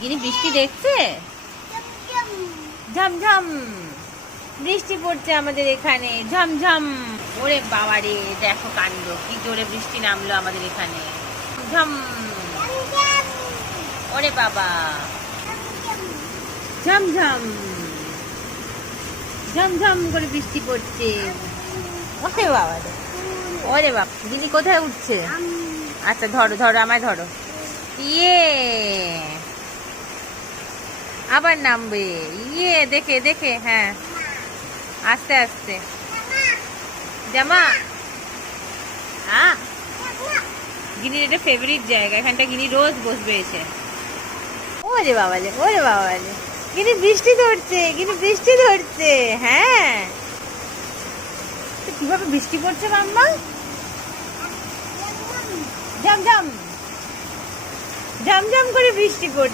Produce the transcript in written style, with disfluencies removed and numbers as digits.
গিনি বৃষ্টি দেখছে? ঝমঝম বৃষ্টি পড়ছে আমাদের এখানে, ঝমঝম। ওরে বাবা রে, দেখো কাণ্ড, কি জোরে বৃষ্টি নামলো আমাদের এখানে। ঝম, ওরে বাবা, ঝমঝম ঝমঝম করে বৃষ্টি পড়ছে। ওরে বাবা রে, ওরে বাবা, গিনি কোথায় উঠছে? আচ্ছা ধরো ধরো, আমায় ধরো। ইয়ে, আবার নামবে। ইয়ে, দেখে দেখে, হ্যাঁ আস্তে আস্তে। জামা, গিনির এটা ফেভারিট জায়গা, এখানটা গিনি রোজ বসবে এসে। ওরে বাবা রে, ওরে বাবা রে, গিনি বৃষ্টি ধরছে, গিনি বৃষ্টি ধরছে। হ্যাঁ, কিভাবে বৃষ্টি পড়ছে মাম্মা? ঝমঝম ঝমঝম করে বৃষ্টি পড়ছে।